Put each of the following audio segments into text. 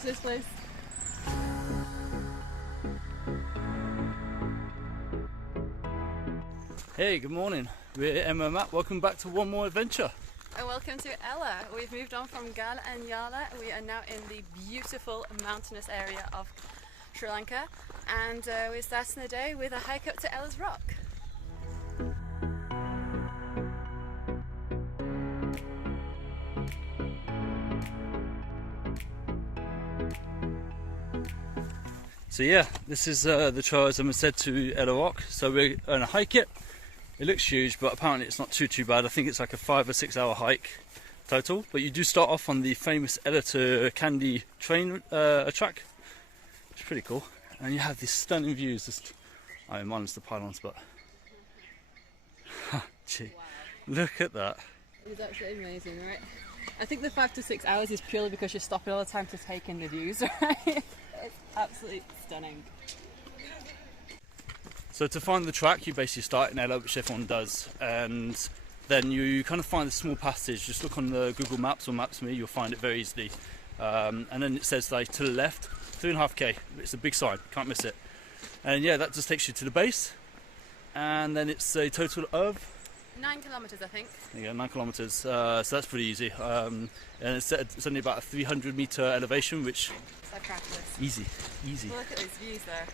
Watch this place. Hey, good morning. We're Emma and Matt. Welcome back to one more adventure. And welcome to Ella. We've moved on from Gala and Yala. We are now in the beautiful mountainous area of Sri Lanka, and we're starting the day with a hike up to Ella's Rock. So yeah, this is the trail, as Emma said, to Ella Rock. So we're going to hike it. It looks huge, but apparently it's not too bad. I think it's like a 5 or 6 hour hike total. But you do start off on the famous Ella to Kandy train track. It's pretty cool. And you have these stunning views. Just, I mean, minus the pylons, but gee, look at that. It's absolutely amazing, right? I think the 5 to 6 hours is purely because you're stopping all the time to take in the views, right? It's absolutely stunning. So to find the track, you basically start in Ella, which everyone does, and then you kind of find a small passage. Just look on the Google Maps or Maps.me, you'll find it very easily. And then it says like to the left, 3.5k. It's a big sign, can't miss it. And yeah, that just takes you to the base, and then it's a total of 9 kilometers, I think. Yeah, 9 kilometers. So that's pretty easy. And it's only about a 300 meter elevation, which I practice. easy. Well, look at these views there.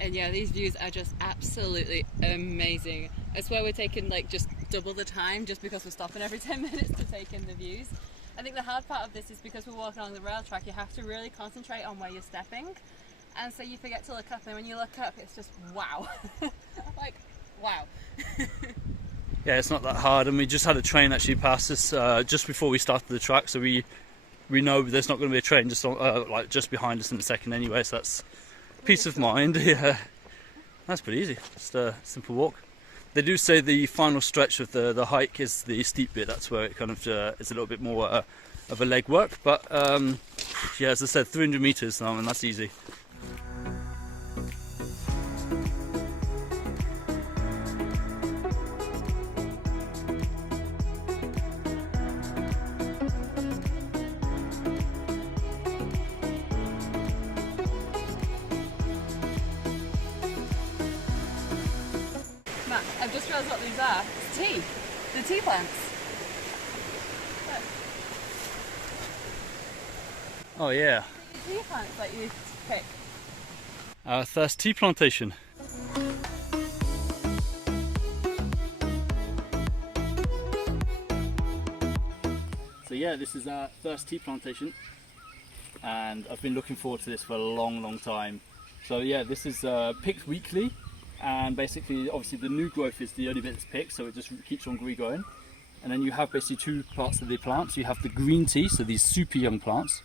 And yeah, these views are just absolutely amazing. I swear we're taking like just double the time just because we're stopping every 10 minutes to take in the views. I think the hard part of this is because we're walking along the rail track, you have to really concentrate on where you're stepping. And so you forget to look up, and when you look up, it's just wow. Like, wow. Yeah, it's not that hard, and we just had a train actually pass us just before we started the track, so we know there's not going to be a train just like just behind us in a second anyway, so that's peace of mind. Yeah, that's pretty easy, just a simple walk. They do say the final stretch of the hike is the steep bit. That's where it kind of is a little bit more of a leg work, but yeah, as I said, 300 meters now, and that's easy. I've just realised what these are. It's tea. The tea plants. Look. Oh yeah, The tea plants that you pick. our first tea plantation. So yeah, this is our first tea plantation, and I've been looking forward to this for a long time. So yeah, this is picked weekly, and basically obviously the new growth is the only bit that's picked, so it just keeps on regrowing. And then you have basically two parts of the plants. You have the green tea, so these super young plants,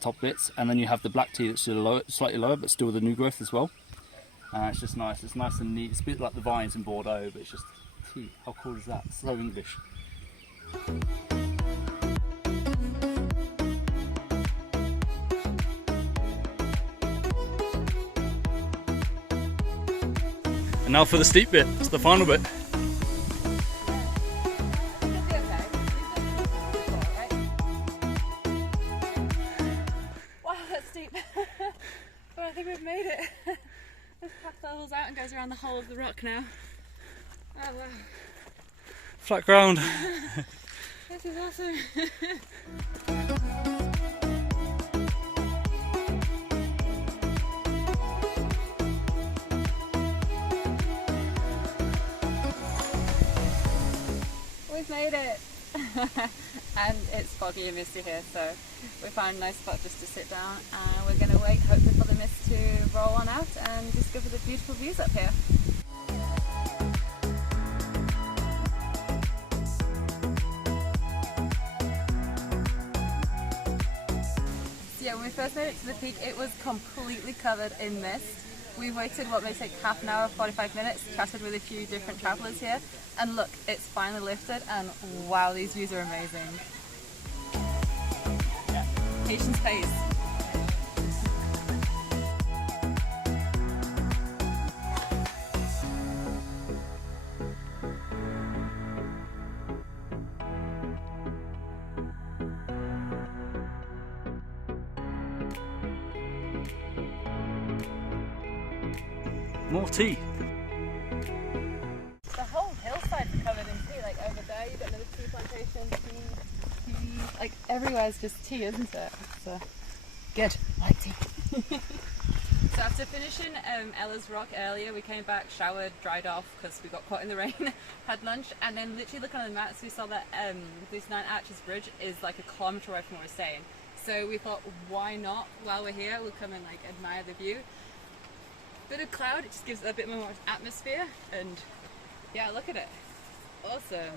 top bits, and then you have the black tea that's slightly lower but still the new growth as well. It's just nice, it's nice and neat. It's a bit like the vines in Bordeaux, but it's just tea. How cool is that? So English. And now for the steep bit, it's the final bit. Wow, that's steep. But I think we've made it. This path levels out and goes around the whole of the rock now. Oh wow. Flat ground. This is awesome. We've made it! And it's foggy and misty here, so we found a nice spot just to sit down, and we're going to wait hopefully for the mist to roll on out and discover the beautiful views up here. So yeah, when we first made it to the peak, it was completely covered in mist. We waited what may take half an hour, 45 minutes, chatted with a few different travellers here, and look, it's finally lifted, and wow, these views are amazing. Patience pays. more tea. The whole hillside's covered in tea. Like over there, you've got another tea plantation, tea. Like everywhere's just tea, isn't it? So good. I like tea. So after finishing Ella's Rock earlier, we came back, showered, dried off because we got caught in the rain, had lunch, and then literally looking on the maps, we saw that this Nine Arches Bridge is like a kilometre away from where we're staying. So we thought, why not? While we're here, we'll come and like admire the view. Bit of cloud, it just gives it a bit more atmosphere, and yeah, look at it. Awesome.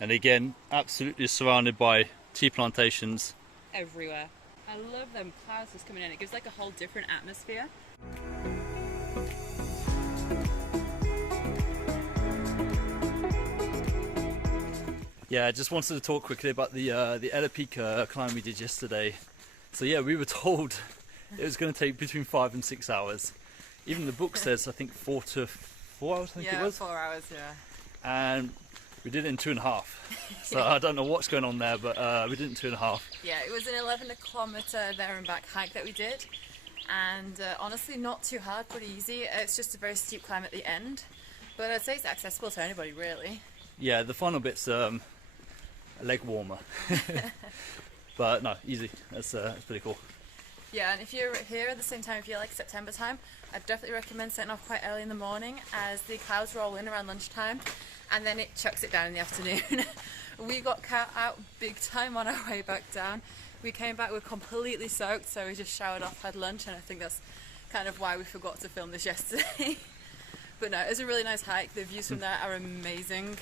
And again, absolutely surrounded by tea plantations. Everywhere. I love them clouds just coming in. It gives like a whole different atmosphere. Yeah, I just wanted to talk quickly about the Ella Peak climb we did yesterday. So yeah, we were told it was going to take between 5 and 6 hours. Even the book says, I think 4 to 4 hours, I think it was. 4 hours, yeah. And we did it in 2.5. So I don't know what's going on there, but we did it in 2.5. Yeah, it was an 11-kilometre there and back hike that we did. And honestly, not too hard, pretty easy. It's just a very steep climb at the end. But I'd say it's accessible to anybody, really. Yeah, the final bit's a leg warmer. But no, easy. That's pretty cool. Yeah, and if you're here at the same time, if you're like September time, I'd definitely recommend setting off quite early in the morning as the clouds roll in around lunchtime and then it chucks it down in the afternoon. We got caught out big time on our way back down. We came back, we were completely soaked, so we just showered off, had lunch, and I think that's kind of why we forgot to film this yesterday. But no, it's a really nice hike. The views from there are amazing.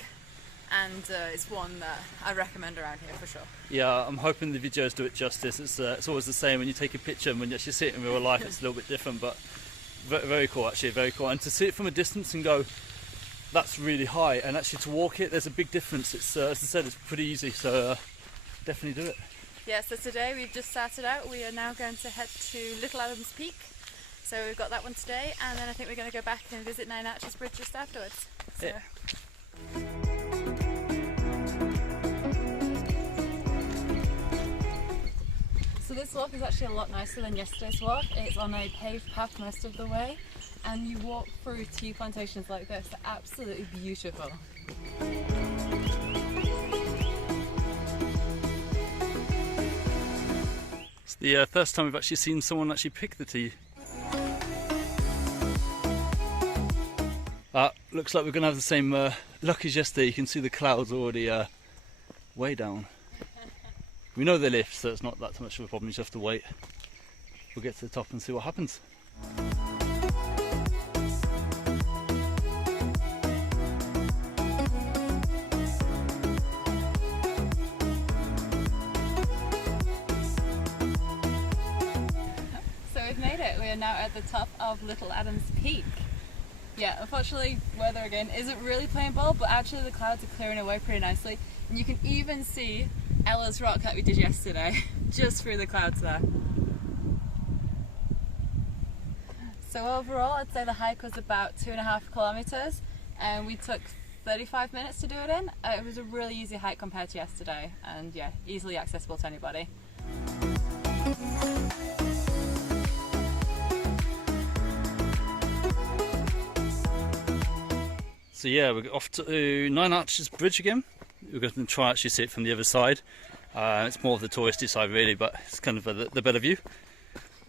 And it's one that I recommend around here for sure. Yeah, I'm hoping the videos do it justice. It's always the same when you take a picture and when you actually see it in real life it's a little bit different, but very, very cool actually, very cool. And to see it from a distance and go, that's really high, and actually to walk it, there's a big difference. It's as I said, it's pretty easy, so definitely do it. Yeah, so today we've just started out. We are now going to head to Little Adams Peak. So we've got that one today, and then I think we're going to go back and visit Nine Arches Bridge just afterwards. So. Yeah. So this walk is actually a lot nicer than yesterday's walk. It's on a paved path most of the way, and you walk through tea plantations like this. They're absolutely beautiful. It's the first time we've actually seen someone actually pick the tea. Looks like we're going to have the same luck as yesterday. You can see the clouds already way down. We know they lift, so it's not that much of a problem. You just have to wait. We'll get to the top and see what happens. So we've made it. We are now at the top of Little Adams Peak. Yeah, unfortunately, weather again isn't really playing ball, but actually the clouds are clearing away pretty nicely. And you can even see Ella's Rock that we did yesterday, just through the clouds there. So overall, I'd say the hike was about 2.5 kilometres, and we took 35 minutes to do it in. It was a really easy hike compared to yesterday, and yeah, easily accessible to anybody. So yeah, we're off to Nine Arches Bridge again. We're going to try and actually see it from the other side. It's more of the touristy side really, but it's kind of the better view.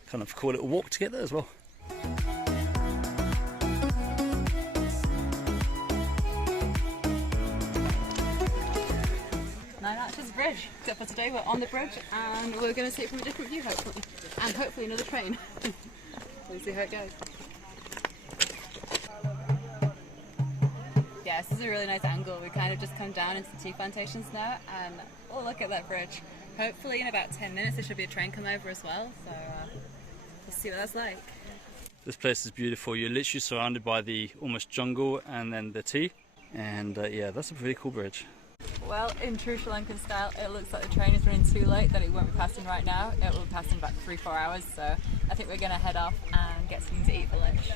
Kind of cool little walk to get there as well. Nine Arches Bridge, except for today we're on the bridge and we're going to see it from a different view hopefully, and hopefully another train. We'll see how it goes. Yeah, this is a really nice angle. We kind of just come down into the tea plantations now, and oh, look at that bridge. Hopefully in about 10 minutes there should be a train come over as well, so we'll see what that's like. This place is beautiful. You're literally surrounded by the almost jungle and then the tea, and yeah, that's a pretty cool bridge. Well, in true Sri Lankan style, it looks like the train is running too late, that it won't be passing right now. It will be passing in about 3-4 hours, so I think we're going to head off and get something to eat for lunch.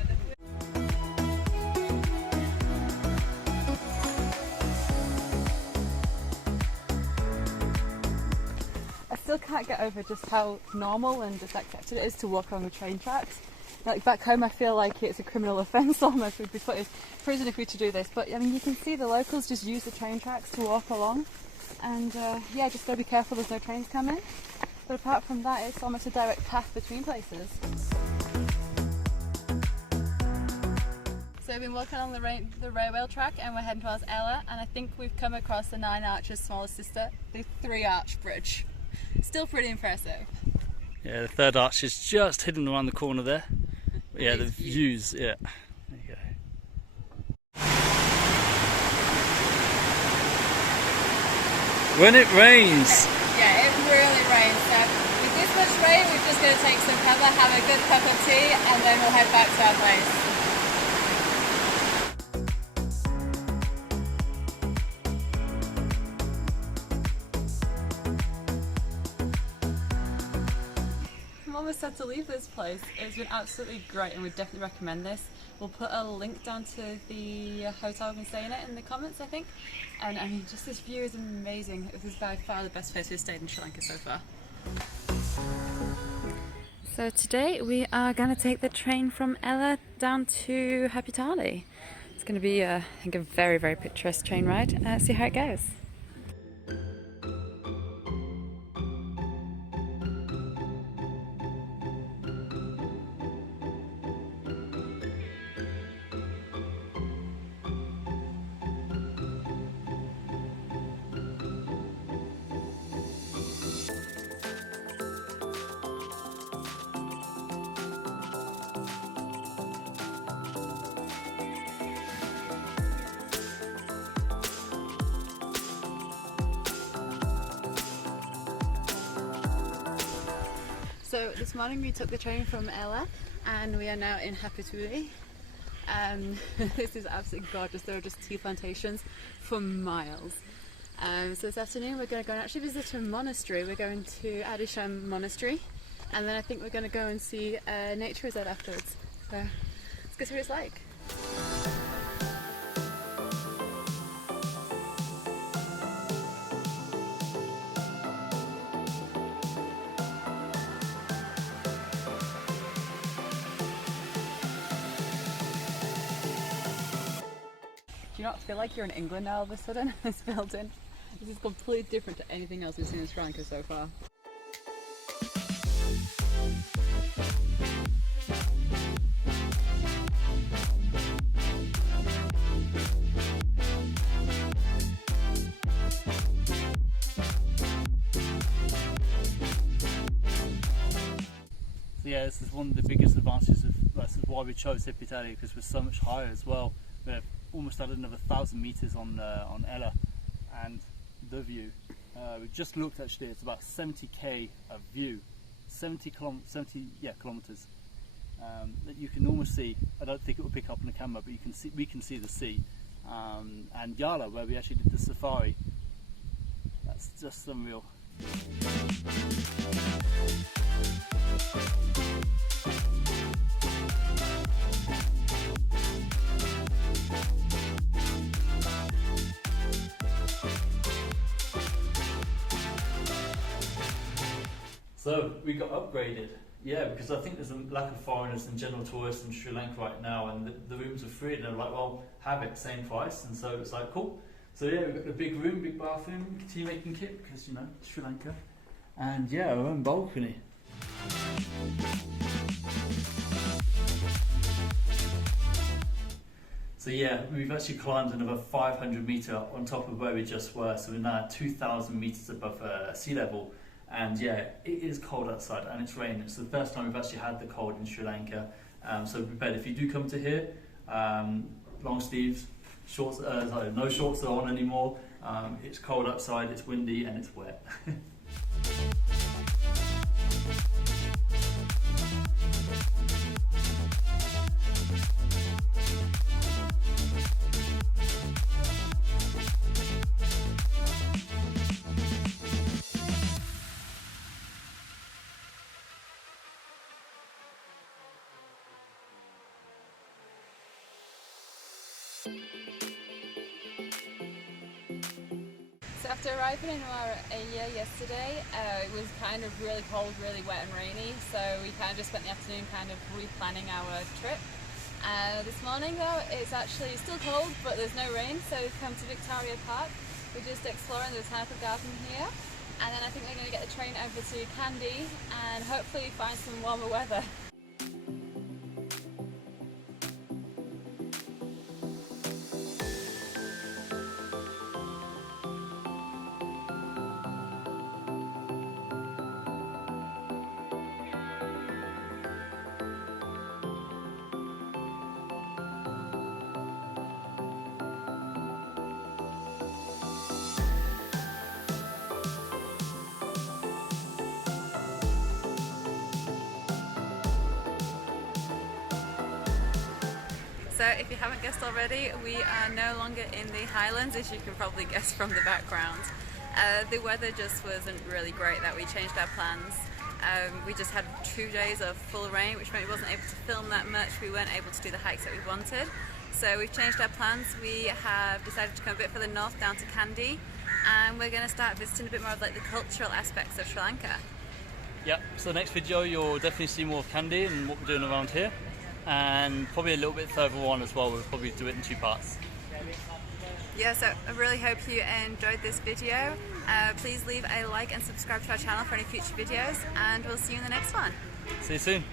I still can't get over just how normal and just accepted it is to walk along the train tracks. Like back home, I feel like it's a criminal offence almost. We'd be put in prison if we were to do this. But I mean, you can see the locals just use the train tracks to walk along, and yeah, just gotta be careful there's no trains coming. But apart from that, it's almost a direct path between places. So we've been walking along the railway track, and we're heading towards Ella, and I think we've come across the 9 Arches' smaller sister, the 3 Arch Bridge. Still pretty impressive. Yeah, the 3rd arch is just hidden around the corner there. But yeah, the views, yeah. There you go. When it rains. Yeah, it really rains. So with this much rain, we're just going to take some cover, have a good cup of tea, and then we'll head back to our place. We're sad to leave this place. It's been absolutely great, and we definitely recommend this. We'll put a link down to the hotel we've been staying at in the comments, I think. And I mean, just this view is amazing. This is by far the best place we've stayed in Sri Lanka so far. So today we are going to take the train from Ella down to Happy. It's going to be, I think, a very, very picturesque train ride. See how it goes. So this morning we took the train from Ella, and we are now in Happy. This is absolutely gorgeous. There are just tea plantations for miles. So this afternoon we're going to go and actually visit a monastery. We're going to Adisham Monastery, and then I think we're going to go and see a nature reserve afterwards. So let's go see what it's like. Do you not feel like you're in England now all of a sudden? This building. This is completely different to anything else we've seen in Sri Lanka so far. So yeah, this is one of the biggest advantages of, this is why we chose Uppbeat, because we're so much higher as well. We're almost at another 1,000 meters on Ella, and the view. We just looked, actually, it's about 70k of view, 70 kilometers that you can almost see. I don't think it will pick up on the camera, but we can see the sea. And Yala, where we actually did the safari, that's just unreal. So we got upgraded, yeah, because I think there's a lack of foreigners and general tourists in Sri Lanka right now, and the rooms are free, and they're like, well, have it, same price, and so it's like, cool. So yeah, we've got the big room, big bathroom, tea making kit, because, you know, Sri Lanka, and yeah, our own balcony. So yeah, we've actually climbed another 500 metre on top of where we just were, so we're now 2,000 metres above sea level. And yeah, it is cold outside and it's raining. It's the first time we've actually had the cold in Sri Lanka. So be prepared if you do come to here. Long sleeves, shorts. Sorry, no shorts are on anymore. It's cold outside, it's windy and it's wet. So after arriving in our area yesterday, it was kind of really cold, really wet and rainy, so we kind of just spent the afternoon kind of replanning our trip. This morning though, it's actually still cold, but there's no rain, so we've come to Victoria Park. We're just exploring the botanical garden here, and then I think we're going to get the train over to Kandy and hopefully find some warmer weather. So if you haven't guessed already, we are no longer in the Highlands, as you can probably guess from the background. The weather just wasn't really great that we changed our plans. We just had 2 days of full rain, which meant we wasn't able to film that much. We weren't able to do the hikes that we wanted. So we've changed our plans. We have decided to come a bit further north down to Kandy, and we're going to start visiting a bit more of like the cultural aspects of Sri Lanka. Yep, so next video you'll definitely see more of Kandy and what we're doing around here. And probably a little bit further on as well, we'll probably do it in 2 parts. Yeah, so I really hope you enjoyed this video. Please leave a like and subscribe to our channel for any future videos, and we'll see you in the next one. See you soon.